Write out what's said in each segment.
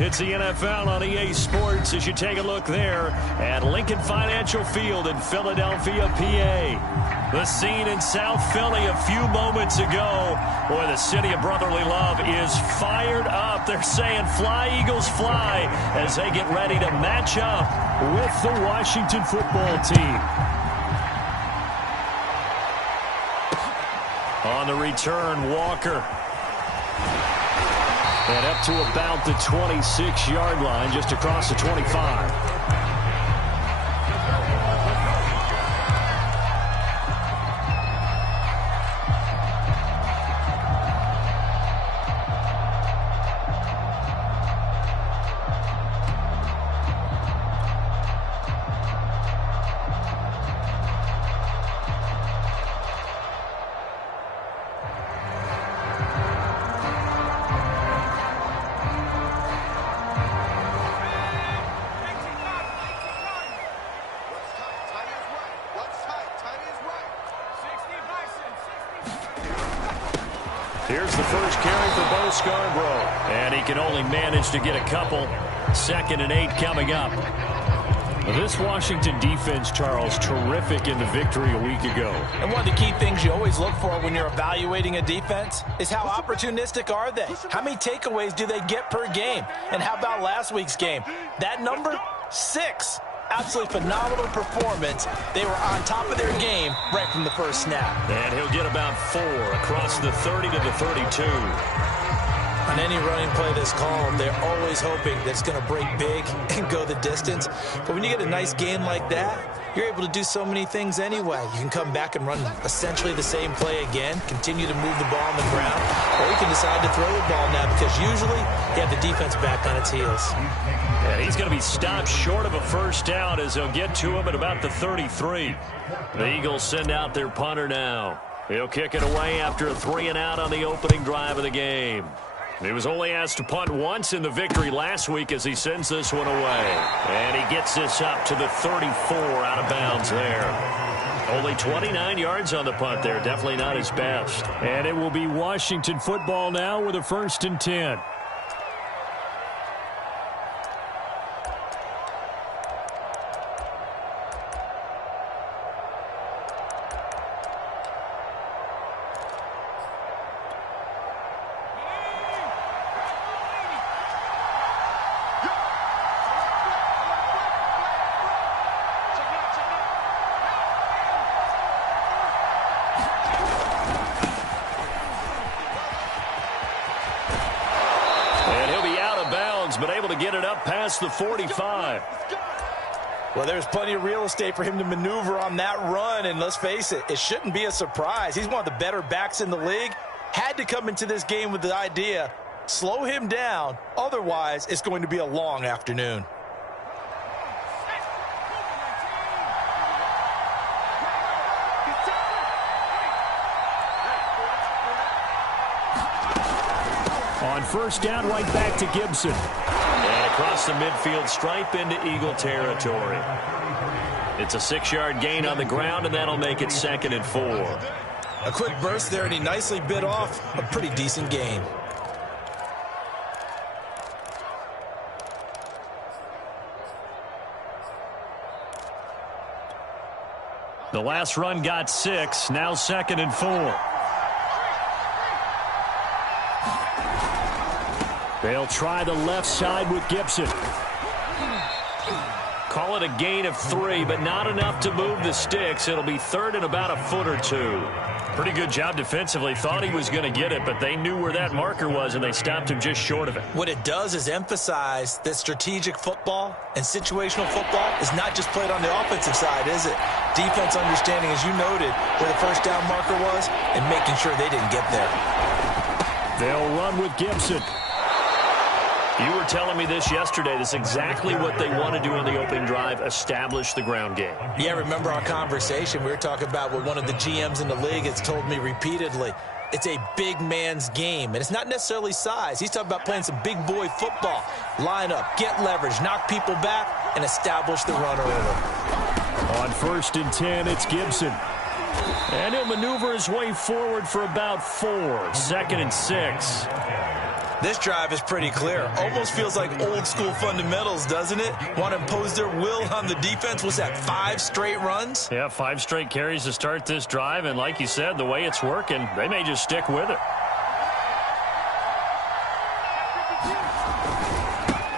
It's the NFL on EA Sports as you take a look there at Lincoln Financial Field in Philadelphia, PA. The scene in South Philly a few moments ago. Boy, the city of brotherly love is fired up. They're saying fly, Eagles, fly, as they get ready to match up with the Washington football team. On the return, Walker. And up to about the 26-yard line, just across the 25. Here's the first carry for Bo Scarborough. And he can only manage to get a couple. 2nd and 8 coming up. This Washington defense, Charles, terrific in the victory a week ago. And one of the key things you always look for when you're evaluating a defense is how opportunistic are they? How many takeaways do they get per game? And how about last week's game? That number, 6. Absolutely phenomenal performance. They were on top of their game right from the first snap. And he'll get about 4 across the 30 to the 32. On any running play that's called, they're always hoping that it's going to break big and go the distance. But when you get a nice game like that, you're able to do so many things anyway. You can come back and run essentially the same play again, continue to move the ball on the ground, or you can decide to throw the ball now because usually you have the defense back on its heels. And he's going to be stopped short of a first down as they'll get to him at about the 33. The Eagles send out their punter now. He'll kick it away after a 3-and-out on the opening drive of the game. He was only asked to punt once in the victory last week as he sends this one away. And he gets this up to the 34 out of bounds there. Only 29 yards on the punt there. Definitely not his best. And it will be Washington football now with a 1st and 10. But able to get it up past the 45. Well, there's plenty of real estate for him to maneuver on that run, and let's face it, it shouldn't be a surprise. He's one of the better backs in the league. Had to come into this game with the idea, slow him down, otherwise it's going to be a long afternoon. On first down, right back to Gibson. And across the midfield stripe into Eagle territory. It's a 6-yard gain on the ground, and that'll make it 2nd and 4. A quick burst there, and he nicely bit off a pretty decent gain. The last run got 6, now 2nd and 4. They'll try the left side with Gibson. Call it a gain of 3, but not enough to move the sticks. It'll be 3rd and about a foot or 2. Pretty good job defensively. Thought he was going to get it, but they knew where that marker was, and they stopped him just short of it. What it does is emphasize that strategic football and situational football is not just played on the offensive side, is it? Defense understanding, as you noted, where the first down marker was and making sure they didn't get there. They'll run with Gibson. You were telling me this yesterday. This is exactly what they want to do on the opening drive, establish the ground game. Yeah, remember our conversation. We were talking about what one of the GMs in the league has told me repeatedly. It's a big man's game, and it's not necessarily size. He's talking about playing some big boy football. Line up, get leverage, knock people back, and establish the run early. On 1st and 10, it's Gibson. And he'll maneuver his way forward for about 4. 2nd and 6. This drive is pretty clear. Almost feels like old school fundamentals, doesn't it? Want to impose their will on the defense. Was that 5 straight runs? Yeah, 5 straight carries to start this drive. And like you said, the way it's working, they may just stick with it.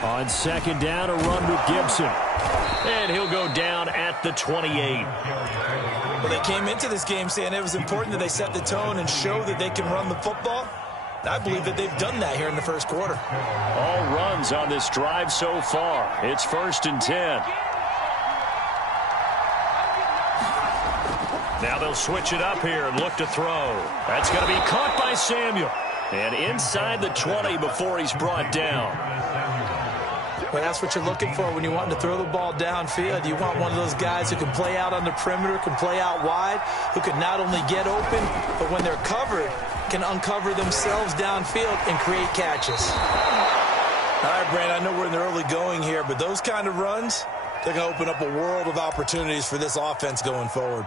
On second down, a run with Gibson. And he'll go down at the 28. Well, they came into this game saying it was important that they set the tone and show that they can run the football. I believe that they've done that here in the first quarter. All runs on this drive so far. It's 1st and 10. Now they'll switch it up here and look to throw. That's going to be caught by Samuel. And inside the 20 before he's brought down. Well, that's what you're looking for when you want to throw the ball downfield. You want one of those guys who can play out on the perimeter, can play out wide, who can not only get open, but when they're covered, can uncover themselves downfield and create catches. All right, Brandon, I know we're in the early going here, but those kind of runs, they're going to open up a world of opportunities for this offense going forward.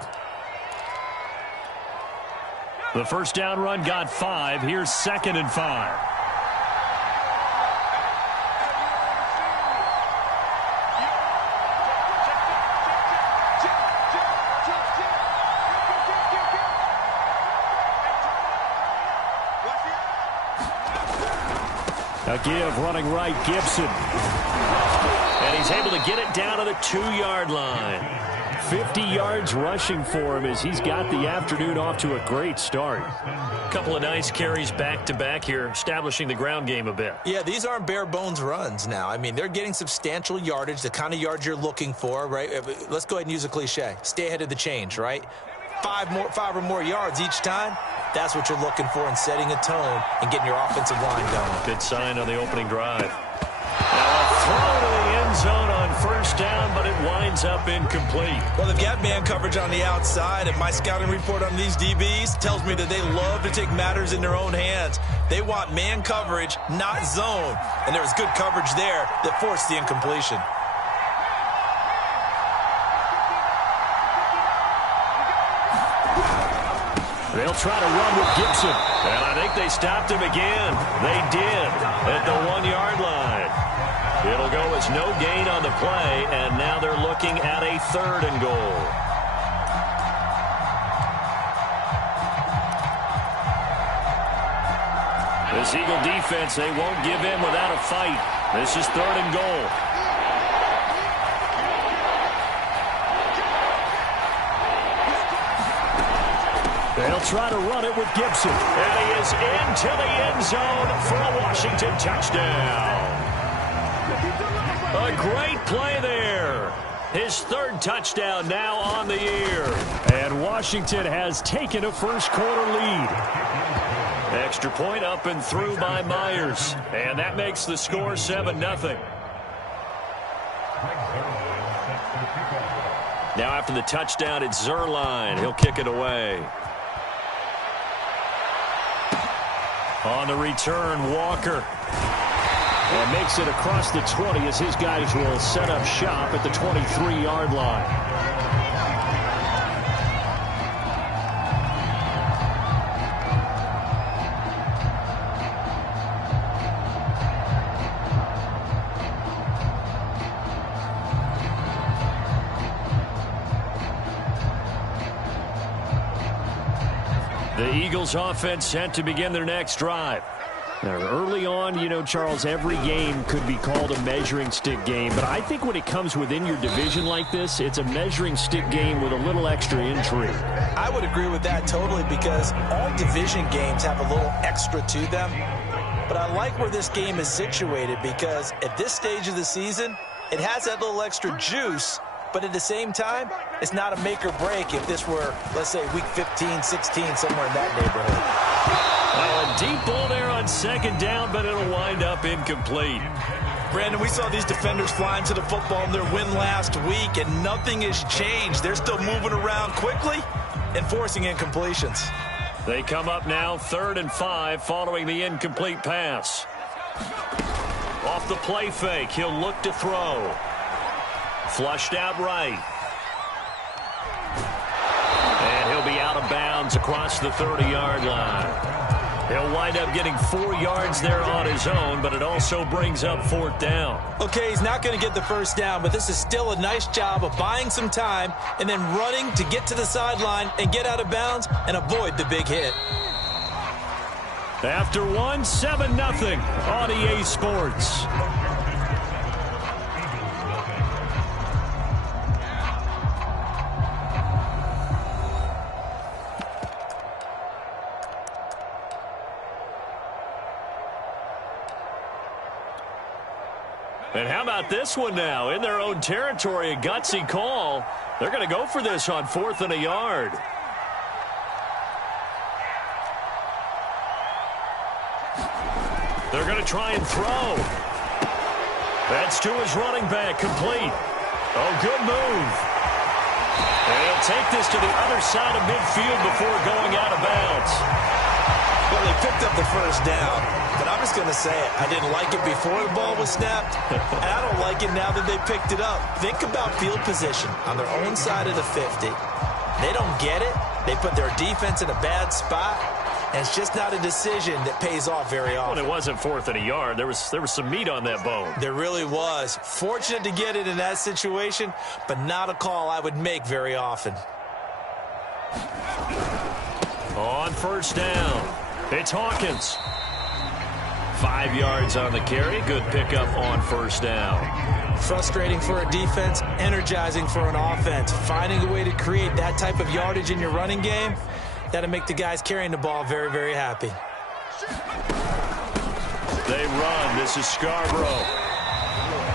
The first down run got 5. Here's 2nd and 5. A give running right, Gibson. And he's able to get it down to the 2-yard line. 50 yards rushing for him as he's got the afternoon off to a great start. A couple of nice carries back-to-back here, establishing the ground game a bit. Yeah, these aren't bare-bones runs now. I mean, they're getting substantial yardage, the kind of yards you're looking for, right? Let's go ahead and use a cliche. Stay ahead of the change, right? 5 or more yards each time. That's what you're looking for in setting a tone and getting your offensive line going. Good sign on the opening drive. Now a throw to the end zone on 1st down, but it winds up incomplete. Well, they've got man coverage on the outside, and my scouting report on these DBs tells me that they love to take matters in their own hands. They want man coverage, not zone, and there was good coverage there that forced the incompletion. They'll try to run with Gibson. And I think they stopped him again. They did at the 1-yard line. It'll go as no gain on the play, and now they're looking at a 3rd and goal. This Eagle defense, they won't give in without a fight. This is 3rd and goal. They'll try to run it with Gibson. And he is into the end zone for a Washington touchdown. A great play there. His 3rd touchdown now on the year. And Washington has taken a first quarter lead. Extra point up and through by Myers. And that makes the score 7-0. Now after the touchdown, it's Zuerlein. He'll kick it away. On the return, Walker. And makes it across the 20 as his guys will set up shop at the 23-yard line. The Eagles offense set to begin their next drive. Now, early on, you know, Charles, every game could be called a measuring stick game. But I think when it comes within your division like this, it's a measuring stick game with a little extra intrigue. I would agree with that totally because all division games have a little extra to them. But I like where this game is situated because at this stage of the season, it has that little extra juice. But at the same time, it's not a make or break if this were, let's say, week 15, 16, somewhere in that neighborhood. A deep ball there on 2nd down, but it'll wind up incomplete. Brandon, we saw these defenders flying to the football in their win last week, and nothing has changed. They're still moving around quickly and forcing incompletions. They come up now 3rd and 5 following the incomplete pass. Off the play fake, he'll look to throw. Flushed out right. And he'll be out of bounds across the 30-yard line. He'll wind up getting 4 yards there on his own, but it also brings up 4th down. Okay, he's not going to get the first down, but this is still a nice job of buying some time and then running to get to the sideline and get out of bounds and avoid the big hit. After 1, 7-0 on EA Sports. And how about this one now? In their own territory, a gutsy call. They're going to go for this on 4th and a yard. They're going to try and throw. That's to his running back, complete. Oh, good move. And he'll take this to the other side of midfield before going out of bounds. Well, they picked up the first down, but I'm just going to say it. I didn't like it before the ball was snapped, and I don't like it now that they picked it up. Think about field position on their own side of the 50. They don't get it. They put their defense in a bad spot, and it's just not a decision that pays off very often. Well, it wasn't 4th and a yard. There was some meat on that bone. There really was. Fortunate to get it in that situation, but not a call I would make very often. On 1st down, it's Hawkins. 5 yards on the carry. Good pickup on 1st down. Frustrating for a defense, energizing for an offense. Finding a way to create that type of yardage in your running game, that'll make the guys carrying the ball very, very happy. They run. This is Scarborough.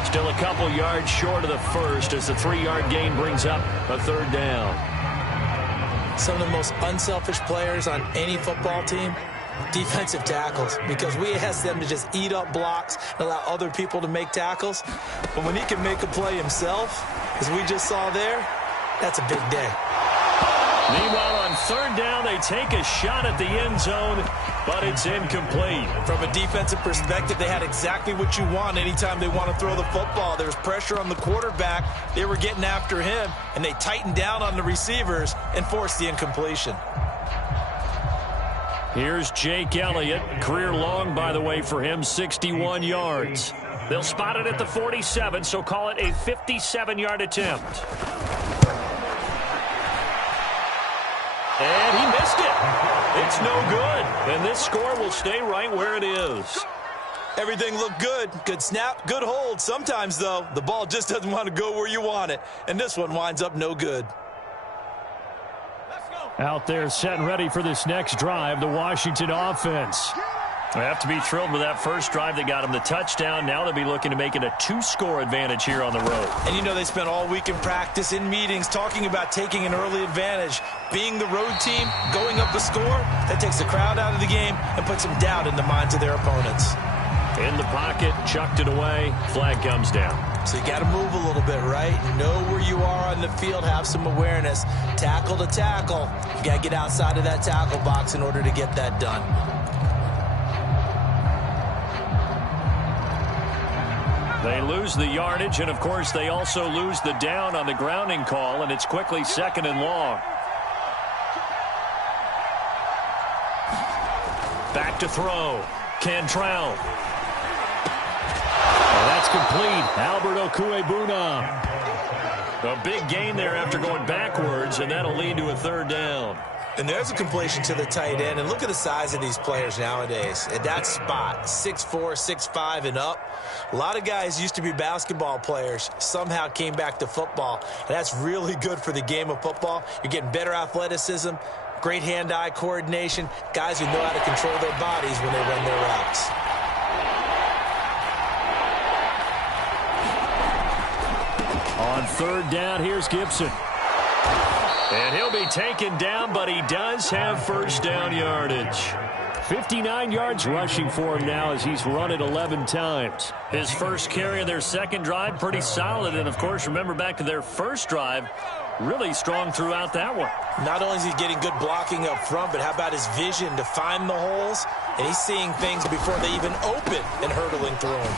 Still a couple yards short of the first as the 3-yard gain brings up a 3rd down. Some of the most unselfish players on any football team, defensive tackles, because we ask them to just eat up blocks and allow other people to make tackles. But when he can make a play himself, as we just saw there, that's a big day. Meanwhile, on 3rd down, they take a shot at the end zone, but it's incomplete. From a defensive perspective, they had exactly what you want anytime they want to throw the football. There's pressure on the quarterback. They were getting after him, and they tightened down on the receivers and forced the incompletion. Here's Jake Elliott. Career long, by the way, for him, 61 yards. They'll spot it at the 47, so call it a 57-yard attempt. And he missed it. It's no good. And this score will stay right where it is. Everything looked good. Good snap, good hold. Sometimes, though, the ball just doesn't want to go where you want it. And this one winds up no good. Out there set and ready for this next drive, the Washington offense. They have to be thrilled with that first drive that got them the touchdown. Now they'll be looking to make it a 2-score advantage here on the road. And you know they spent all week in practice, in meetings, talking about taking an early advantage. Being the road team, going up a score, that takes the crowd out of the game and puts some doubt in the minds of their opponents. In the pocket, chucked it away, flag comes down. So you got to move a little bit, right? Know where you are on the field, have some awareness. Tackle to tackle. You got to get outside of that tackle box in order to get that done. They lose the yardage, and, of course, they also lose the down on the grounding call, and it's quickly 2nd and long. Back to throw. Cantrell. That's complete. Albert Okuebuna. A big gain there after going backwards, and that'll lead to a 3rd down. And there's a completion to the tight end. And look at the size of these players nowadays. At that spot, 6'4", 6'5", and up. A lot of guys used to be basketball players, somehow came back to football. And that's really good for the game of football. You're getting better athleticism, great hand-eye coordination, guys who know how to control their bodies when they run their routes. On 3rd down, here's Gibson. And he'll be taken down, but he does have 1st down yardage. 59 yards rushing for him now as he's run it 11 times. His first carry of their second drive, pretty solid. And, of course, remember back to their first drive, really strong throughout that one. Not only is he getting good blocking up front, but how about his vision to find the holes? And he's seeing things before they even open and hurdling through them.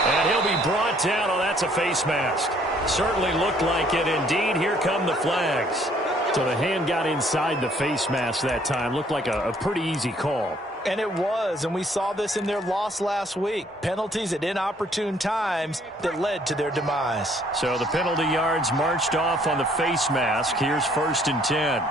And he'll be brought down. Oh, that's a face mask. Certainly looked like it. Indeed, here come the flags. So the hand got inside the face mask that time. Looked like a pretty easy call. And it was, and we saw this in their loss last week. Penalties at inopportune times that led to their demise. So the penalty yards marched off on the face mask. Here's 1st and 10.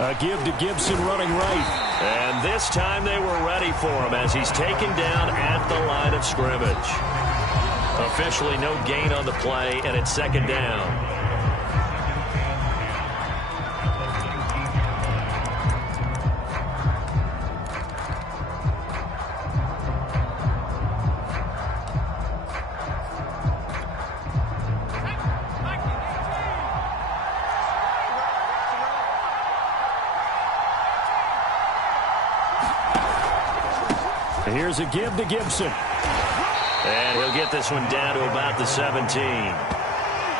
A give to Gibson running right. And this time they were ready for him as he's taken down at the line of scrimmage. Officially no gain on the play, and it's 2nd down. Here's a give to Gibson. And he'll get this one down to about the 17.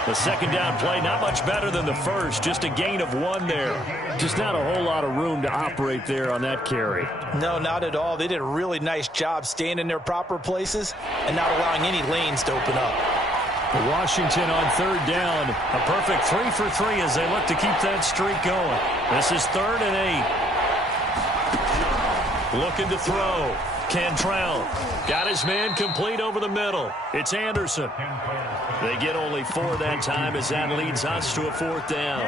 The 2nd down play, not much better than the first, just a gain of 1 there. Just not a whole lot of room to operate there on that carry. No, not at all. They did a really nice job staying in their proper places and not allowing any lanes to open up. Washington on 3rd down. A perfect 3 for 3 as they look to keep that streak going. This is 3rd and 8. Looking to throw. Cantrell got his man complete over the middle. It's Anderson. They get only 4 that time as that leads us to a 4th down.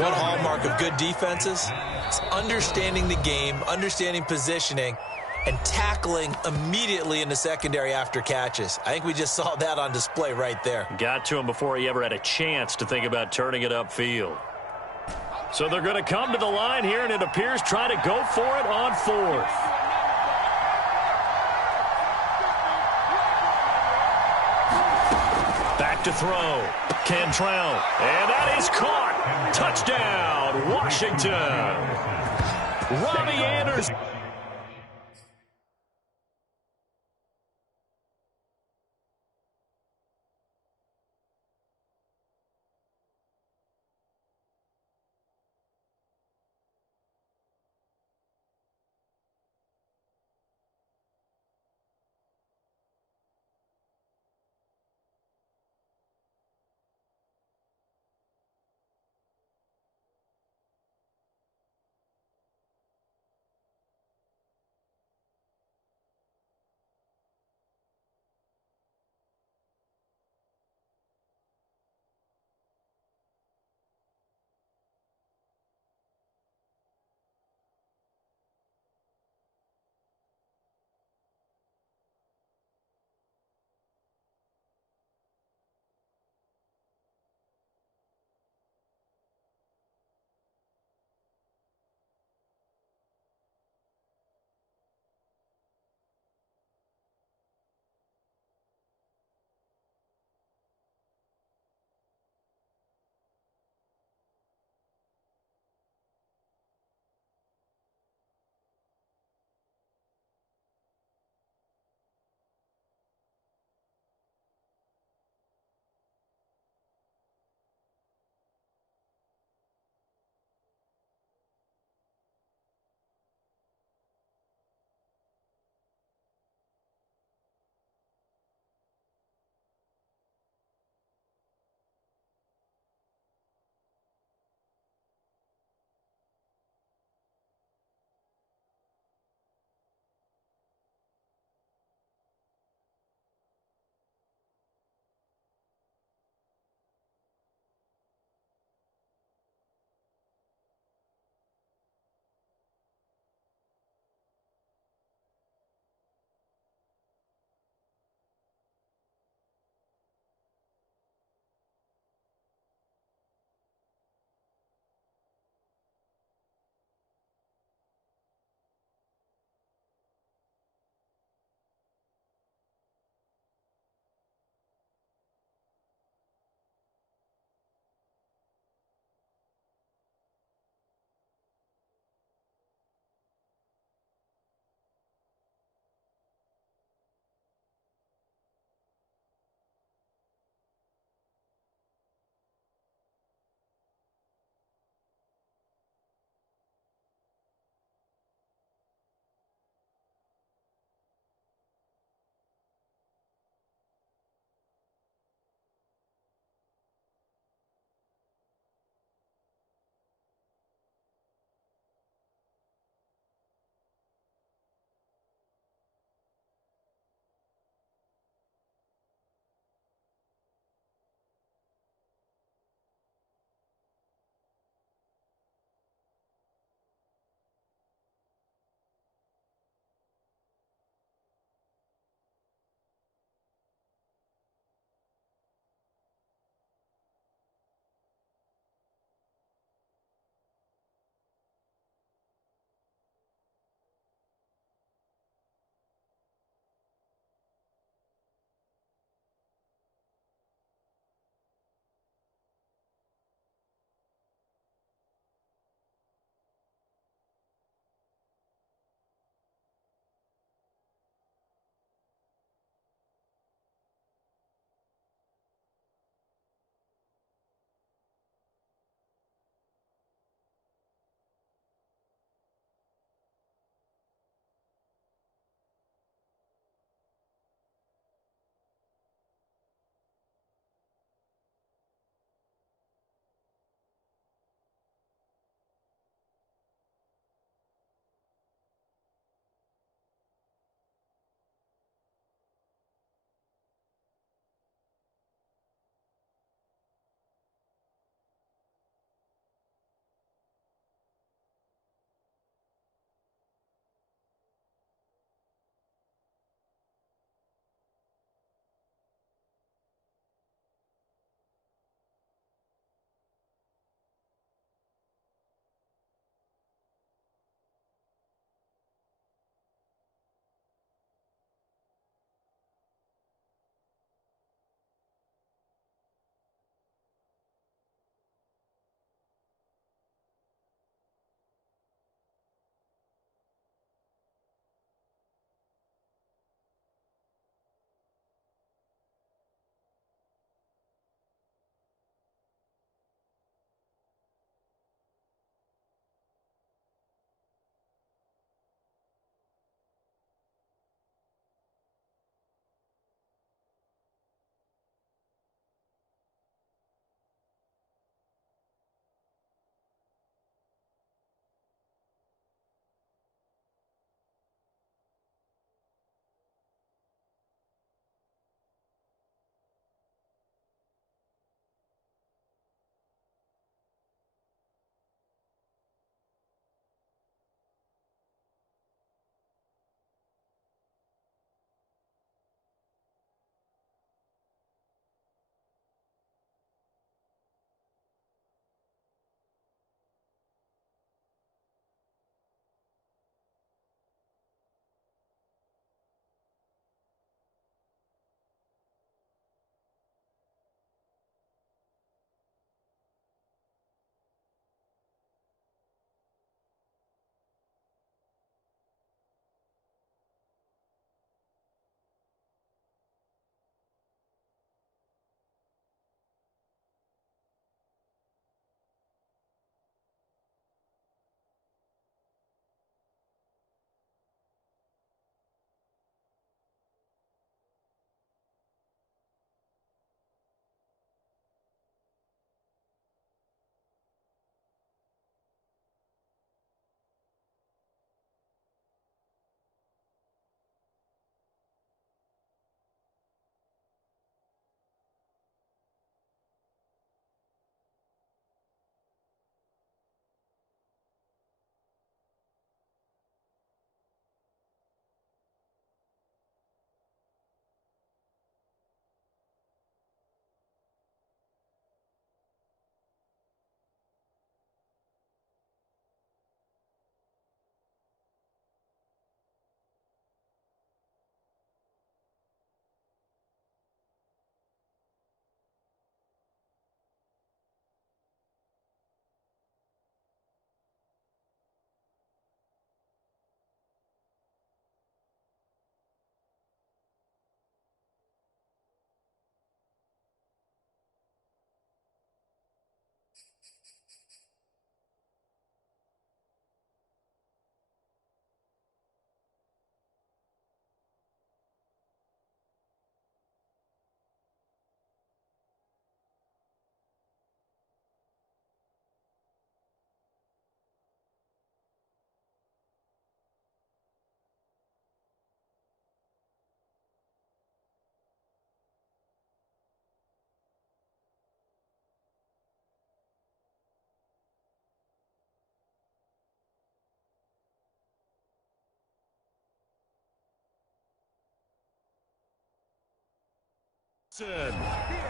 One hallmark of good defenses is understanding the game, understanding positioning, and tackling immediately in the secondary after catches. I think we just saw that on display right there. Got to him before he ever had a chance to think about turning it upfield. So they're going to come to the line here, and it appears try to go for it on 4th. Back to throw. Cantrell. And that is caught. Touchdown, Washington. Robbie Anderson.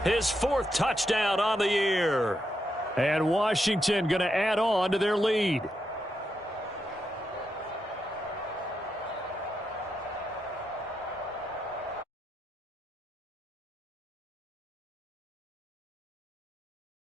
His 4th touchdown on the year. And Washington going to add on to their lead.